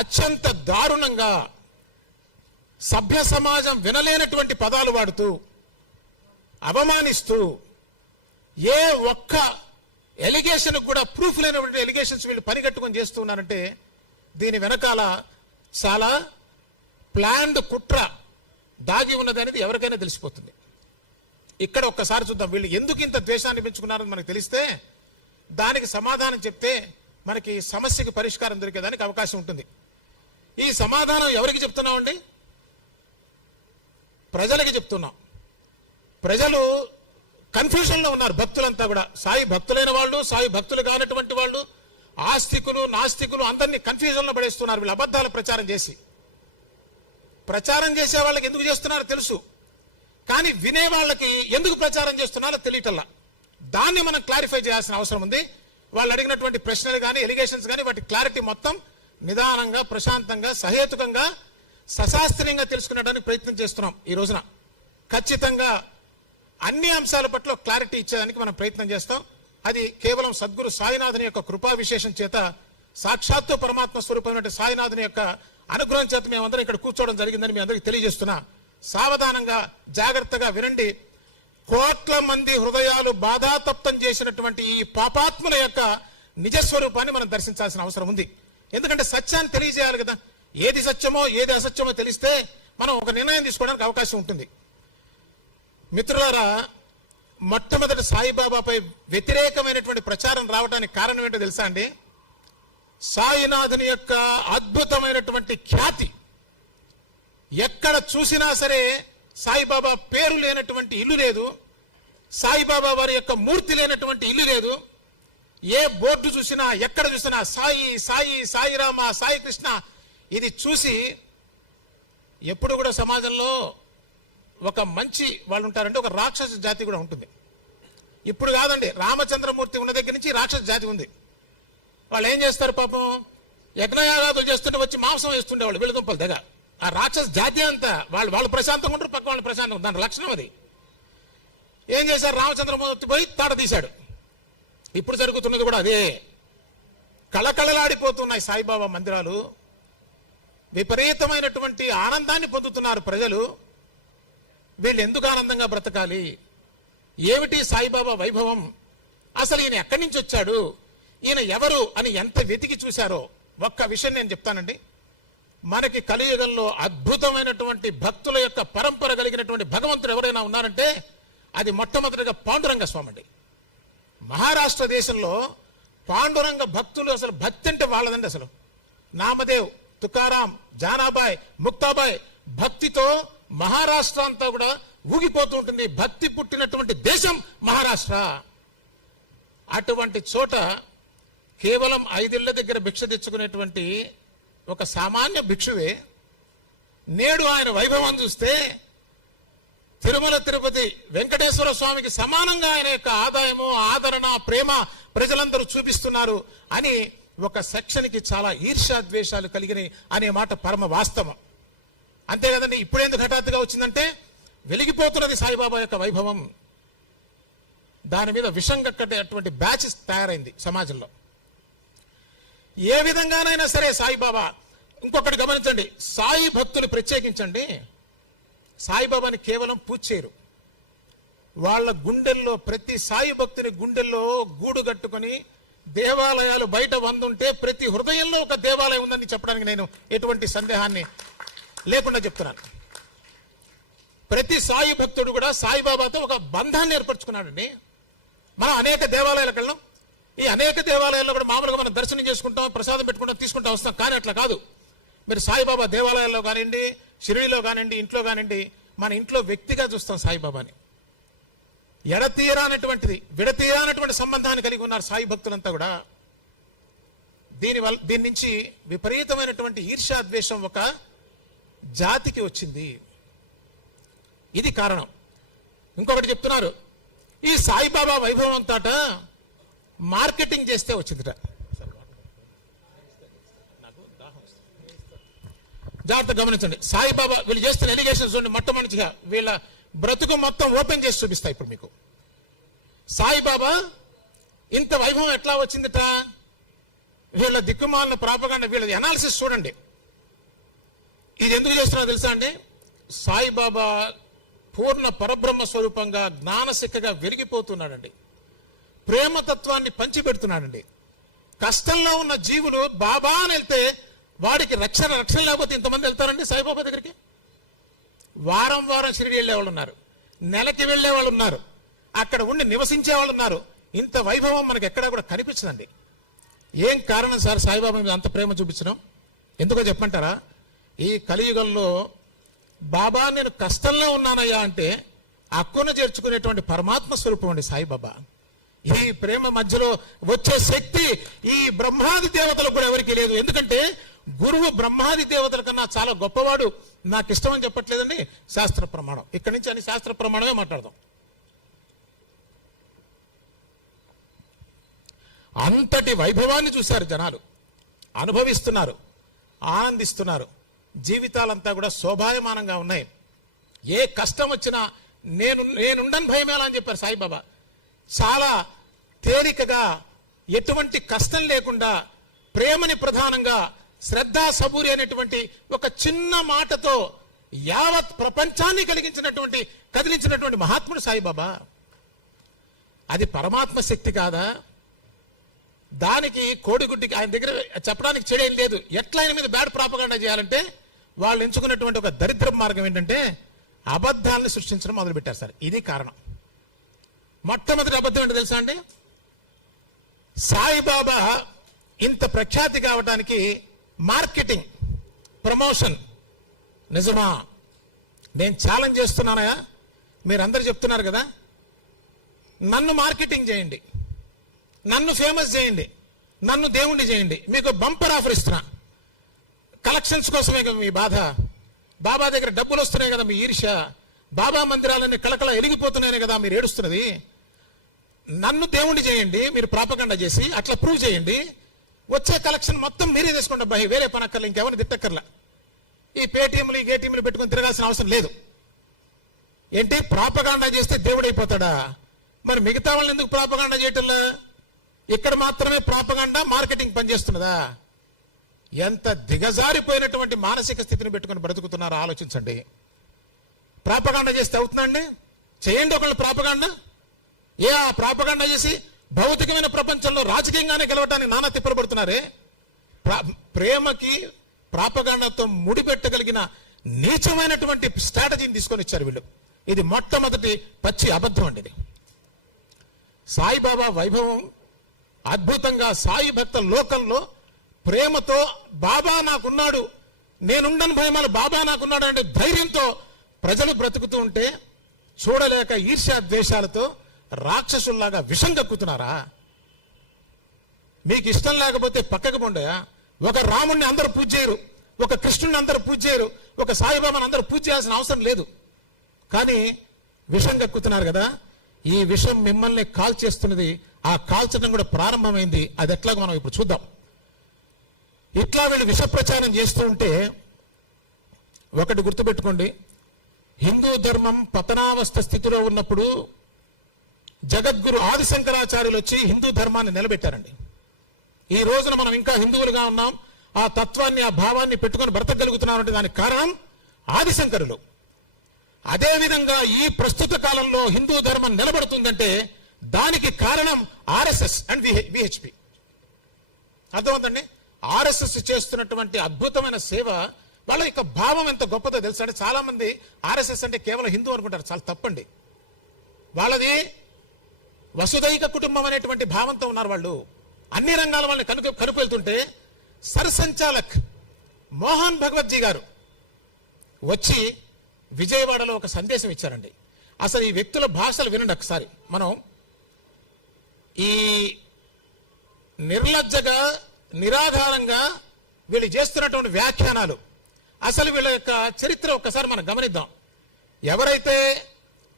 అత్యంత దారుణంగా సభ్య సమాజం వినలేనటువంటి పదాలు వాడుతూ అవమానిస్తూ ఏ ఒక్క ఎలిగేషన్ కూడా ప్రూఫ్ లేనటువంటి ఎలిగేషన్స్ వీళ్ళు పరిగట్టుకొని చేస్తున్నారంటే దీని వెనకాల చాలా ప్లాన్డ్ కుట్ర దాగి ఉన్నది అనేది ఎవరికైనా తెలిసిపోతుంది. ఇక్కడ ఒక్కసారి చూద్దాం, వీళ్ళు ఎందుకు ఇంత ద్వేషాన్ని పెంచుకున్నారని మనకు తెలిస్తే దానికి సమాధానం చెప్తే మనకి సమస్యకి పరిష్కారం దొరికేదానికి అవకాశం ఉంటుంది. ఈ సమాధానం ఎవరికి చెప్తున్నామండి? ప్రజలకి చెప్తున్నాం. ప్రజలు కన్ఫ్యూజన్లో ఉన్నారు. భక్తులంతా కూడా, సాయి భక్తులైన వాళ్ళు, సాయి భక్తులు కానటువంటి వాళ్ళు, ఆస్తికులు నాస్తికులు అందరినీ కన్ఫ్యూజన్లో పడేస్తున్నారు వీళ్ళు అబద్ధాల ప్రచారం చేసి. ప్రచారం చేసే వాళ్ళకి ఎందుకు చేస్తున్నారో తెలుసు, కానీ వినే వాళ్ళకి ఎందుకు ప్రచారం చేస్తున్నారో తెలియటల్లా. దాన్ని మనం క్లారిఫై చేయాల్సిన అవసరం ఉంది. వాళ్ళు అడిగినటువంటి ప్రశ్నలు కానీ ఎలిగేషన్స్ కానీ వాటి క్లారిటీ మొత్తం నిదానంగా ప్రశాంతంగా సహేతుకంగా సశాస్త్రీయంగా తెలుసుకునేడానికి ప్రయత్నం చేస్తున్నాం. ఈ రోజున ఖచ్చితంగా అన్ని అంశాల పట్ల క్లారిటీ ఇచ్చేదానికి మనం ప్రయత్నం చేస్తాం. అది కేవలం సద్గురు సాయినాథుని యొక్క కృపా విశేషం చేత, సాక్షాత్తు పరమాత్మ స్వరూపమైన సాయినాథుని యొక్క అనుగ్రహం చేత మేమందరం ఇక్కడ కూర్చోవడం జరిగిందని మీ అందరికీ తెలియజేస్తున్నా. సావధానంగా జాగ్రత్తగా వినండి. కోట్ల మంది హృదయాలు బాధాతప్తం చేసినటువంటి ఈ పాపాత్ముల యొక్క నిజస్వరూపాన్ని మనం దర్శించాల్సిన అవసరం ఉంది. ఎందుకంటే సత్యాన్ని తెలియజేయాలి కదా. ఏది సత్యమో ఏది అసత్యమో తెలిస్తే మనం ఒక నిర్ణయం తీసుకోవడానికి అవకాశం ఉంటుంది. మిత్రులారా, మొట్టమొదటి సాయిబాబాపై వ్యతిరేకమైనటువంటి ప్రచారం రావడానికి కారణం ఏంటో తెలుసా అండి? సాయినాథుని యొక్క అద్భుతమైనటువంటి ఖ్యాతి. ఎక్కడ చూసినా సరే సాయిబాబా పేరు లేనటువంటి ఇల్లు లేదు, సాయిబాబా వారి యొక్క మూర్తి లేనటువంటి ఇల్లు లేదు. ఏ బోర్డు చూసినా ఎక్కడ చూసినా సాయి సాయి సాయిరామ సాయి కృష్ణ. ఇది చూసి ఎప్పుడు కూడా సమాజంలో ఒక మంచి వాళ్ళు ఉంటారంటే ఒక రాక్షస జాతి కూడా ఉంటుంది. ఇప్పుడు కాదండి, రామచంద్రమూర్తి ఉన్న దగ్గర నుంచి రాక్షస జాతి ఉంది. వాళ్ళు ఏం చేస్తారు పాపం, యజ్ఞయాగాదులు చేస్తుంటే వచ్చి మాంసం వేస్తుండేవాళ్ళు వీళ్ళ దగ్గర. ఆ రాక్షస జాతి అంతా వాళ్ళు ప్రశాంతంగా ఉంటారు, పక్క వాళ్ళు ప్రశాంతంగా. దాని లక్షణం అది. ఏం చేశారు, రామచంద్రమూర్తి పోయి తాట తీశాడు. ఇప్పుడు జరుగుతున్నది కూడా అదే. కళకళలాడిపోతున్నాయి సాయిబాబా మందిరాలు. విపరీతమైనటువంటి ఆనందాన్ని పొందుతున్నారు ప్రజలు. వీళ్ళు ఎందుకు ఆనందంగా బ్రతకాలి? ఏమిటి సాయిబాబా వైభవం? అసలు ఈయన ఎక్కడి నుంచి వచ్చాడు, ఈయన ఎవరు అని ఎంత వెతికి చూశారో ఒక్క విషయం నేను చెప్తానండి. మనకి కలియుగంలో అద్భుతమైనటువంటి భక్తుల యొక్క పరంపర కలిగినటువంటి భగవంతుడు ఎవరైనా ఉన్నారంటే అది మొట్టమొదటిగా పాండురంగ స్వామి అండి. మహారాష్ట్ర దేశంలో పాండురంగ భక్తులు, అసలు భక్తి అంటే వాళ్ళదండి. అసలు నామదేవ్, తుకారాం, జానాబాయ్, ముక్తాబాయ్ భక్తితో మహారాష్ట్ర అంతా కూడా ఊగిపోతూ ఉంటుంది. భక్తి పుట్టినటువంటి దేశం మహారాష్ట్ర. అటువంటి చోట కేవలం 5 ఇళ్ల దగ్గర భిక్ష తెచ్చుకునేటువంటి ఒక సామాన్య భిక్షువే నేడు ఆయన వైభవం చూస్తే తిరుమల తిరుపతి వెంకటేశ్వర స్వామికి సమానంగా ఆయన యొక్క ఆదాయము, ఆదరణ, ప్రేమ ప్రజలందరూ చూపిస్తున్నారు అని ఒక సెక్షన్కి చాలా ఈర్ష్యాద్వేషాలు కలిగినాయి అనే మాట పరమ వాస్తవం. అంతే కదండి. ఇప్పుడేందుకు హఠాత్తుగా వచ్చిందంటే వెలిగిపోతున్నది సాయిబాబా యొక్క వైభవం. దాని మీద విషం కట్టేటువంటి బ్యాచ్ తయారైంది సమాజంలో. ఏ విధంగానైనా సరే సాయిబాబా, ఇంకొకటి గమనించండి, సాయి భక్తులు ప్రత్యేకించండి సాయిబాబాని కేవలం పూజ చేయరు. వాళ్ళ గుండెల్లో, ప్రతి సాయి భక్తుని గుండెల్లో గూడు కట్టుకొని దేవాలయాలు బయట వందుంటే ప్రతి హృదయంలో ఒక దేవాలయం ఉందని చెప్పడానికి నేను ఎటువంటి సందేహాన్ని లేకుండా చెప్తున్నాను. ప్రతి సాయి భక్తుడు కూడా సాయిబాబాతో ఒక బంధాన్ని ఏర్పరచుకున్నాడండి. మనం అనేక దేవాలయాలకు వెళ్ళాం. ఈ అనేక దేవాలయాల్లో కూడా మామూలుగా మనం దర్శనం చేసుకుంటాం, ప్రసాదం పెట్టుకుంటాం, తీసుకుంటా వస్తాం. కానీ అట్లా కాదు. మీరు సాయిబాబా దేవాలయాల్లో కానివ్వండి, షిరిడీలో కానివ్వండి, ఇంట్లో కానివ్వండి, మన ఇంట్లో వ్యక్తిగా చూస్తాం సాయిబాబాని. ఎడతీరానటువంటిది, విడతీరానటువంటి సంబంధాన్ని కలిగి ఉన్నారు సాయి భక్తులంతా కూడా. దీని నుంచి విపరీతమైనటువంటి ఈర్ష్యాద్వేషం ఒక జాతికి వచ్చింది. ఇది కారణం. ఇంకొకటి చెప్తున్నారు, ఈ సాయిబాబా వైభవం అంతాట మార్కెటింగ్ చేస్తే వచ్చిందిట. జాగ్రత్త గమనించండి. సాయిబాబా వీళ్ళు చేస్తున్న ఎలిగేషన్స్ ఉండి మొట్టమొదటిగా వీళ్ళ బ్రతుకు మొత్తం ఓపెన్ చేసి చూపిస్తాయి ఇప్పుడు మీకు. సాయిబాబా ఇంత వైభవం ఎట్లా వచ్చిందిట? వీళ్ళ దిక్కుమాలిన ప్రాపగాండా, వీళ్ళ అనాలిసిస్ చూడండి. ఇది ఎందుకు చేస్తున్నా తెలుసా అండి? సాయిబాబా పూర్ణ పరబ్రహ్మ స్వరూపంగా జ్ఞానశిఖగా వెలిగిపోతున్నాడండి. ప్రేమతత్వాన్ని పంచిపెడుతున్నాడండి. కష్టంలో ఉన్న జీవులు బాబా అని వెళ్తే వాడికి రక్షణ లేకపోతే ఇంతమంది వెళ్తారండి సాయిబాబా దగ్గరికి? వారం షిరిడి వెళ్ళే వాళ్ళు ఉన్నారు, నెలకి వెళ్ళే వాళ్ళు ఉన్నారు, అక్కడ ఉండి నివసించే వాళ్ళు ఉన్నారు. ఇంత వైభవం మనకి ఎక్కడా కూడా కనిపించదండి. ఏం కారణం సార్ సాయిబాబా మీద అంత ప్రేమ చూపించడం? ఎందుకో చెప్పంటారా? ఈ కలియుగంలో బాబా నేను కష్టంలో ఉన్నానయ్యా అంటే అక్కున చేర్చుకునేటువంటి పరమాత్మ స్వరూపం అండి సాయిబాబా. ఈ ప్రేమ మధ్యలో వచ్చే శక్తి ఈ బ్రహ్మాది దేవతలకు కూడా ఎవరికి లేదు. ఎందుకంటే గురువు బ్రహ్మాది దేవతల కన్నా చాలా గొప్పవాడు. నాకు ఇష్టం అని చెప్పట్లేదండి, శాస్త్ర ప్రమాణం. ఇక్కడి నుంచి అని శాస్త్ర ప్రమాణమే మాట్లాడదాం. అంతటి వైభవాన్ని చూశారు జనాలు, అనుభవిస్తున్నారు, ఆనందిస్తున్నారు. జీవితాలంతా కూడా శోభాయమానంగా ఉన్నాయి. ఏ కష్టం వచ్చినా నేనుండని భయమేలా అని చెప్పారు సాయిబాబా. చాలా తేలికగా, ఎటువంటి కష్టం లేకుండా, ప్రేమని ప్రధానంగా, శ్రద్ధా సబూరి అనేటువంటి ఒక చిన్న మాటతో యావత్ ప్రపంచాన్ని కదిలించినటువంటి మహాత్ముడు సాయిబాబా. అది పరమాత్మ శక్తి కాదా? దానికి కోడిగుడ్డికి ఆయన దగ్గర చెప్పడానికి చెడేం లేదు. ఎట్లా ఆయన మీద బ్యాడ్ ప్రాపగాండా చేయాలంటే వాళ్ళు ఎంచుకున్నటువంటి ఒక దరిద్ర మార్గం ఏంటంటే అబద్ధాలను సృష్టించడం మొదలుపెట్టారు సార్. ఇది కారణం. మొట్టమొదటి అబద్ధం ఏంటో తెలుసా అండి? సాయిబాబా ఇంత ప్రఖ్యాతి కావడానికి మార్కెటింగ్, ప్రమోషన్. నిజమా? నేను ఛాలెంజ్ చేస్తున్నానయా, మీరందరూ చెప్తున్నారు కదా, నన్ను మార్కెటింగ్ చేయండి, నన్ను ఫేమస్ చేయండి, నన్ను దేవుణ్ణి చేయండి, మీకు బంపర్ ఆఫర్ ఇస్తున్నా. కలెక్షన్స్ కోసమే కదా మీ బాధ. బాబా దగ్గర డబ్బులు వస్తున్నాయి కదా మీ ఈర్ష్య. బాబా మందిరాలన్నీ కళకళ ఎలిగిపోతున్నాయని కదా మీరు ఏడుస్తున్నది. నన్ను దేవుణ్ణి చేయండి, మీరు ప్రాపగండా చేసి అట్లా ప్రూవ్ చేయండి. వచ్చే కలెక్షన్ మొత్తం మీరే తీసుకోండి అబ్బాయి, వేరే పనక్కర్లా, ఇంకెవరిని తిట్టక్కర్లా. ఈ పేటీఎంలు ఈ ఏటీఎంలు పెట్టుకుని తిరగాల్సిన అవసరం లేదు. ఏంటి ప్రాపగాండా చేస్తే దేవుడైపోతాడా? మరి మిగతా వాళ్ళని ఎందుకు ప్రాపగాండా చేయటంలా? ఇక్కడ మాత్రమే ప్రాపగాండా మార్కెటింగ్ పనిచేస్తున్నదా? ఎంత దిగజారిపోయినటువంటి మానసిక స్థితిని పెట్టుకుని బ్రతుకుతున్నారో ఆలోచించండి. ప్రాపగాండా చేస్తే అవుతుందండి? చేయండి ఒకళ్ళు ప్రాపగాండా. ఆ ప్రాపగాండా చేసి భౌతికమైన ప్రపంచంలో రాజకీయంగానే గెలవడానికి నానా తిప్పలు పడుతున్నారే. ప్రేమకి ప్రాపగాండాతో ముడిపెట్టగలిగిన నీచమైనటువంటి స్ట్రాటజీని తీసుకొని ఇచ్చారు వీళ్ళు. ఇది మొట్టమొదటి పచ్చి అబద్ధం అండి. ఇది సాయిబాబా వైభవం అద్భుతంగా సాయి భక్త లోకంలో ప్రేమతో బాబా నాకున్నాడు, నేనుండని భయమాలు బాబా నాకున్నాడు అంటే ధైర్యంతో ప్రజలు బ్రతుకుతూ ఉంటే చూడలేక ఈర్ష్యా ద్వేషాలతో రాక్షసుల్లాగా విషం కక్కుతున్నారా? మీకు ఇష్టం లేకపోతే పక్కకు పోండయా. ఒక రాముణ్ణి అందరూ పూజ చేయరు, ఒక కృష్ణుడిని అందరూ పూజ చేయరు, ఒక సాయిబాబాని అందరూ పూజ చేయాల్సిన అవసరం లేదు. కానీ విషం కక్కుతున్నారు కదా. ఈ విషం మిమ్మల్ని కాల్చేస్తున్నది. ఆ కాల్చడం కూడా ప్రారంభమైంది. అది ఎట్లాగో మనం ఇప్పుడు చూద్దాం. ఇట్లా వీళ్ళు విష ప్రచారం చేస్తూ ఉంటే ఒకటి గుర్తుపెట్టుకోండి, హిందూ ధర్మం పతనావస్థ స్థితిలో ఉన్నప్పుడు జగద్గురు ఆదిశంకరాచార్యులు వచ్చి హిందూ ధర్మాన్ని నిలబెట్టారండి. ఈ రోజున మనం ఇంకా హిందువులుగా ఉన్నాం, ఆ తత్వాన్ని ఆ భావాన్ని పెట్టుకొని బ్రతకగలుగుతున్నామంటే దానికి కారణం ఆదిశంకరులు. అదేవిధంగా ఈ ప్రస్తుత కాలంలో హిందూ ధర్మం నిలబడుతుందంటే దానికి కారణం ఆర్ఎస్ఎస్ అండ్ విహెచ్పి. అర్థమవుతుందండి? ఆర్ఎస్ఎస్ చేస్తున్నటువంటి అద్భుతమైన సేవ, వాళ్ళ యొక్క భావం ఎంత గొప్పదో తెలుసు అంటే చాలా మంది ఆర్ఎస్ఎస్ అంటే కేవలం హిందూ అనుకుంటారు. చాలా తప్పండి. వాళ్ళది వసుదైక కుటుంబం అనేటువంటి భావంతో ఉన్నారు వాళ్ళు. అన్ని రంగాల వాళ్ళని కనుపు వెళ్తుంటే సర్సంచాలక్ మోహన్ భగవత్జీ గారు వచ్చి విజయవాడలో ఒక సందేశం ఇచ్చారండి. అసలు ఈ వ్యక్తుల భాషలు వినండి ఒకసారి. మనం ఈ నిర్లజ్జగా నిరాధారంగా వీళ్ళు చేస్తున్నటువంటి వ్యాఖ్యానాలు, అసలు వీళ్ళ యొక్క చరిత్ర ఒక్కసారి మనం గమనిద్దాం. ఎవరైతే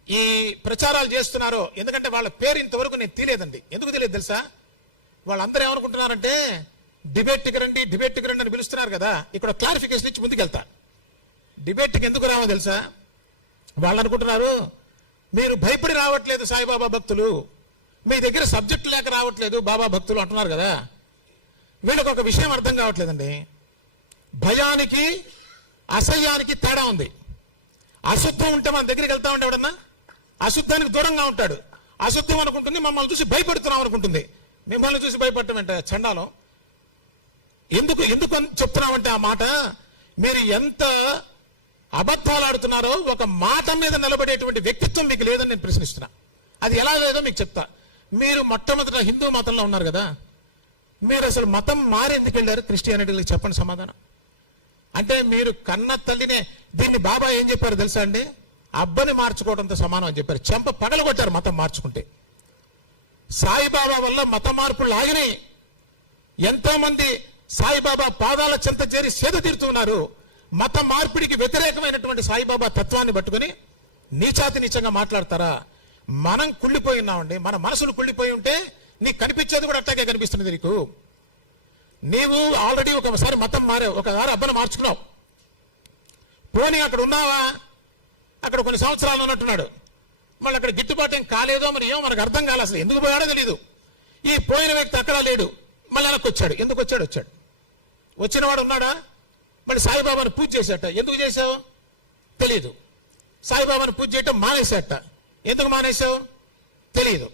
ఈ ప్రచారాలు చేస్తున్నారో, ఎందుకంటే వాళ్ళ పేరు ఇంతవరకు నేను తెలియదండి. ఎందుకు తెలియదు తెలుసా? వాళ్ళందరూ ఏమనుకుంటున్నారంటే డిబేట్కి రండి అని పిలుస్తున్నారు కదా. ఇక్కడ క్లారిఫికేషన్ ఇచ్చి ముందుకెళ్తా. డిబేట్కి ఎందుకు రావో తెలుసా? వాళ్ళు అనుకుంటున్నారు మీరు భయపడి రావట్లేదు సాయిబాబా భక్తులు, మీ దగ్గర సబ్జెక్ట్ లేక రావట్లేదు బాబా భక్తులు అంటున్నారు కదా. వీళ్ళకి ఒక విషయం అర్థం కావట్లేదండి. భయానికి అసహ్యానికి తేడా ఉంది. అశుద్ధం ఉంటే మన దగ్గరికి వెళ్తా ఉంటే ఎవడన్నా అశుద్ధానికి దూరంగా ఉంటాడు. అశుద్ధం అనుకుంటుంది మమ్మల్ని చూసి భయపడుతున్నాం అనుకుంటుంది. మిమ్మల్ని చూసి భయపడటం అంటే చండాలం. ఎందుకు ఎందుకు చెప్తున్నామంటే ఆ మాట మీరు ఎంత అబద్ధాలు ఆడుతున్నారో ఒక మాట మీద నిలబడేటువంటి వ్యక్తిత్వం మీకు లేదని నేను ప్రశ్నిస్తున్నా. అది ఎలా లేదో మీకు చెప్తా. మీరు మొట్టమొదట హిందూ మతంలో ఉన్నారు కదా, మీరు అసలు మతం మారి ఎందుకు వెళ్ళారు క్రిస్టియానిటీకి చెప్పండి సమాధానం. అంటే మీరు కన్న తల్లినే దీన్ని బాబా ఏం చెప్పారు తెలుసా అండి, అబ్బని మార్చుకోవడంతో సమానం అని చెప్పారు. చెంప పగలగొట్టారు మతం మార్చుకుంటే. సాయిబాబా వల్ల మత మార్పులు ఆగినాయి. ఎంతో మంది సాయిబాబా పాదాల చెంత చేరి సేద తీరుతున్నారు. మత మార్పిడికి వ్యతిరేకమైనటువంటి సాయిబాబా తత్వాన్ని పట్టుకుని నీచాతి నీచంగా మాట్లాడతారా? మనం కుళ్ళిపోయి ఉన్నామండి. మన మనసులు కుళ్ళిపోయి ఉంటే నీకు కనిపించేది కూడా అట్లాగే కనిపిస్తున్నది. నీవు ఆల్రెడీ ఒకసారి మతం మారావు, ఒకసారి అబ్బను మార్చుకున్నావు. పోనీ అక్కడ ఉన్నావా, అక్కడ కొన్ని సంవత్సరాలు ఉన్నట్టున్నాడు, మళ్ళీ అక్కడ గిట్టుబాటు ఏం కాలేదో మరి ఏమో మనకు అర్థం కాలేదు. అసలు ఎందుకు పోయాడో తెలియదు. ఈ పోయిన వ్యక్తి అక్కడ లేడు, మళ్ళీ వెనక్కి వచ్చాడు. ఎందుకు వచ్చాడు? వచ్చినవాడు ఉన్నాడా? మళ్ళీ సాయిబాబాను పూజ చేశాట. ఎందుకు చేశావు తెలియదు. సాయిబాబాను పూజ చేయటం మానేశాట. ఎందుకు మానేశావు తెలియదు.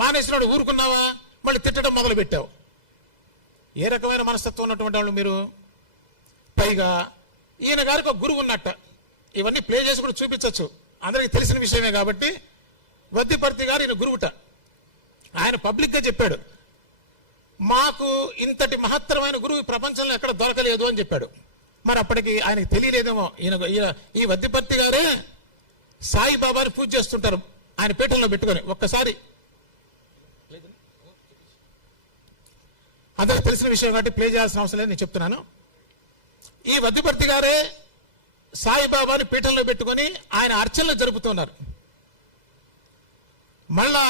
మానేసినాడు ఊరుకున్నావా? మళ్ళీ తిట్టడం మొదలు పెట్టావు. ఏ రకమైన మనస్తత్వం ఉన్నటువంటి వాళ్ళు మీరు? పైగా ఈయన గారికి ఒక గురువు ఉన్నట్ట. ఇవన్నీ ప్లే చేసి కూడా చూపించవచ్చు, అందరికీ తెలిసిన విషయమే కాబట్టి. వద్దిపర్తి గారు ఈయన గురువుట. ఆయన పబ్లిక్గా చెప్పాడు, మాకు ఇంతటి మహత్తరమైన గురువు ప్రపంచంలో ఎక్కడ దొరకలేదు అని చెప్పాడు. మరి అప్పటికి ఆయనకి తెలియలేదేమో. ఈ వద్దిపర్తి గారే సాయిబాబాని పూజ చేస్తుంటారు ఆయన పీఠంలో పెట్టుకొని. ఒక్కసారి అందరికి తెలిసిన విషయం కాబట్టి ప్లే చేయాల్సిన అవసరం లేదు, నేను చెప్తున్నాను. ఈ వద్దిపర్తి గారే సాయిబాబాని పీఠంలో పెట్టుకొని ఆయన అర్చనలు జరుపుతున్నారు. మళ్ళా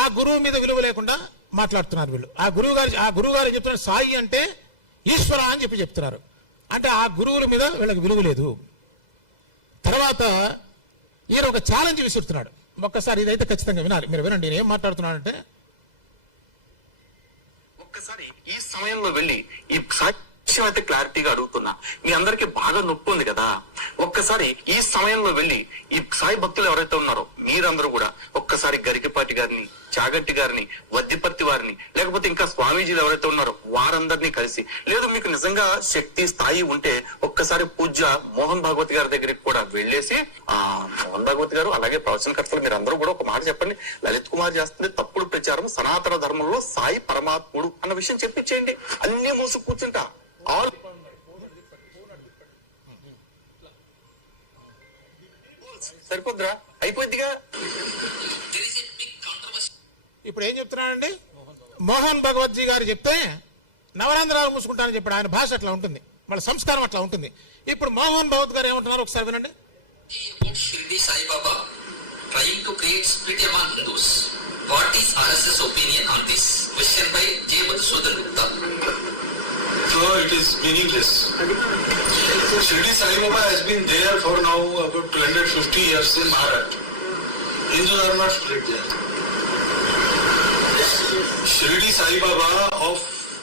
ఆ గురువు మీద విలువ లేకుండా మాట్లాడుతున్నారు వీళ్ళు. ఆ గురువు గారు చెప్తున్నారు సాయి అంటే ఈశ్వర అని చెప్తున్నారు. అంటే ఆ గురువుల మీద వీళ్ళకి విలువ లేదు. తర్వాత ఈయన ఒక ఛాలెంజ్ విసురుతున్నాడు. ఒక్కసారి ఇదైతే ఖచ్చితంగా వినాలి, మీరు వినండి. నేను ఏం మాట్లాడుతున్నానంటే, ఒక్కసారి ఈ సమయంలో వెళ్ళి ఈ సాక్ష్యం అయితే క్లారిటీగా అడుగుతున్నా. మీ అందరికీ బాగా నొప్పి ఉంది కదా, ఒక్కసారి ఈ సమయంలో వెళ్ళి ఈ సాయి భక్తులు ఎవరైతే ఉన్నారో మీరందరూ కూడా ఒక్కసారి గరికపాటి గారిని, చాగంటి గారిని, వద్దిపర్తి వారిని, లేకపోతే ఇంకా స్వామీజీలు ఎవరైతే ఉన్నారో వారందరినీ కలిసి, లేదు మీకు నిజంగా శక్తి స్థాయి ఉంటే ఒక్కసారి పూజ్య మోహన్ భాగవతి గారి దగ్గరికి కూడా వెళ్ళేసి, మోహన్ భాగవతి గారు అలాగే ప్రవచనకర్తలు మీరు అందరూ కూడా ఒక మాట చెప్పండి, లలిత్ కుమార్ చేస్తుంది తప్పుడు ప్రచారం, సనాతన ధర్మంలో సాయి పరమాత్ముడు అన్న విషయం చెప్పించేయండి. అన్ని మూసు కూర్చుంటా ఆల్ సరిపోద్దిరా, అయిపోద్దిగా. ఇప్పుడు ఏం చెప్తున్నాడండి, మోహన్ భగవత్జీ గారు చెప్తే నవరాంధ్రాలు మూసుకుంటానని చెప్పాడు. ఆయన భాష అట్లా ఉంటుంది, వాళ్ళ సంస్కారం అట్లా ఉంటుంది. ఇప్పుడు మోహన్ భగవత్ గారు ఏమంటున్నారు ఒకసారి వినండి. Shirdi Sai Baba trying to create split among Hindus. What is RSS opinion on this? Question by J. Madhusudan Gupta. So it is meaningless. Shirdi Sai Baba has been there for now about 250 years in Maharashtra. Hindus are not split there. Shirdi Sai Baba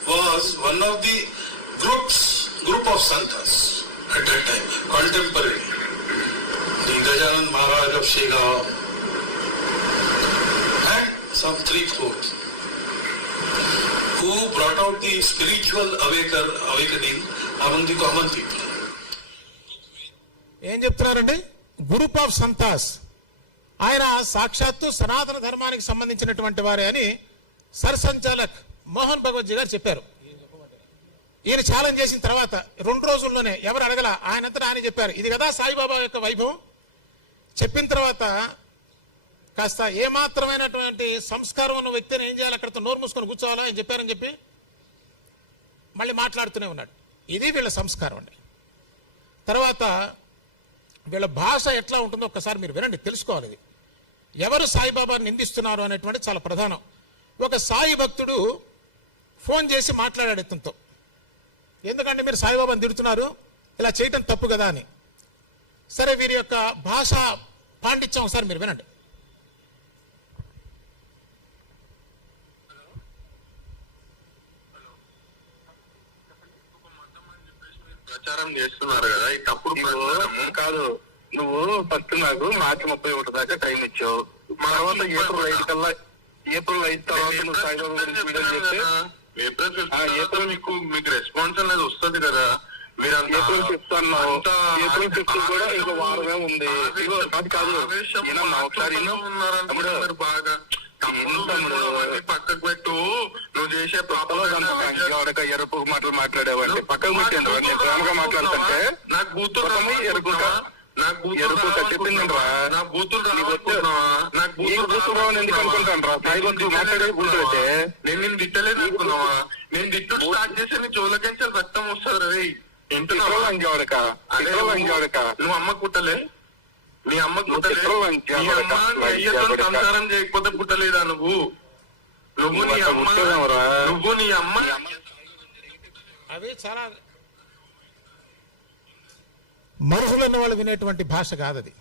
was one of the group of santas at that time, contemporary. The Gajanan Maharaj of Shegaon and some 3/4 who brought out the spiritual awakening among the common people. ఏం చెప్తున్నారండి? Group of సంతాస్. ఆయన సాక్షాత్తు సనాతన ధర్మానికి సంబంధించినటువంటి వారే అని సర్సంచాలక్ మోహన్ భగవత్జీ గారు చెప్పారు. ఈయన ఛాలెంజ్ చేసిన తర్వాత 2 రోజుల్లోనే ఎవరు అడగల, ఆయనంతా ఆయన చెప్పారు. ఇది కదా సాయిబాబా యొక్క వైభవం. చెప్పిన తర్వాత కాస్త ఏమాత్రమైనటువంటి సంస్కారం ఉన్న వ్యక్తిని ఏం చేయాలి, అక్కడితో నోరు మూసుకొని కూర్చోవాలా అని చెప్పారని చెప్పి మళ్ళీ మాట్లాడుతూనే ఉన్నాడు. ఇది వీళ్ళ సంస్కారం అండి. తర్వాత వీళ్ళ భాష ఎట్లా ఉంటుందో ఒక్కసారి మీరు వినండి, తెలుసుకోవాలి. ఇది ఎవరు సాయిబాబాని నిందిస్తున్నారు అనేటువంటి చాలా ప్రధానం. ఒక సాయి భక్తుడు ఫోన్ చేసి మాట్లాడాడు ఇతనితో, ఎందుకంటే మీరు సాయిబాబాని తిడుతున్నారు, ఇలా చేయటం తప్పు కదా అని. సరే వీరి యొక్క భాష పాండిత్యం ఒకసారి మీరు వినండి. ప్రచారం చేస్తున్నారు కదా ఈ తప్పుడు ప్రచారము. కాదు, నువ్వు ఫస్ట్ నాకు మార్చి 31 దాకా టైం ఇచ్చావు. తర్వాత ఏప్రిల్ 5 తర్వాత నువ్వు సాయిబాబా గురించి వీడియో చేస్తే ఏప్రిల్ మీకు రెస్పాన్స్ అనేది వస్తుంది కదా. మీరు ఏప్రిల్ 5 అన్నావు. ఏప్రిల్ 5 కూడా ఇంకో వారమే ఉంది. కాదు ఒకసారి బాగా పక్కకు పెట్టు. నువ్వు చేసే ఎరుపు మాటలు మాట్లాడేవాడి పక్కకు పెట్టిండ్రా. నేను ప్రేమగా మాట్లాడుతుంటే నాకు బూతులు చెప్పింది నా బూతులు ఎందుకు అనుకుంటాను రా. సాయిబాబు మాట్లాడే బూతులు అయితే నేను నిన్ను తిట్టలేదు అనుకున్నావా? నేను తిట్టు స్టార్ట్ చేసి నీ చోలకెంచి రక్తం వస్తుంది రే. ఎంటుకోవాడక నువ్వు అమ్మ కుట్టలే? నీ అమ్మ కుట్టలే? సంసారం చేయకపోతే పుట్టలేదా నువ్వు? నువ్వు నీ అమ్మ అవి చాలా మరుహులన్న వాళ్ళు వినేటువంటి భాష కాదది.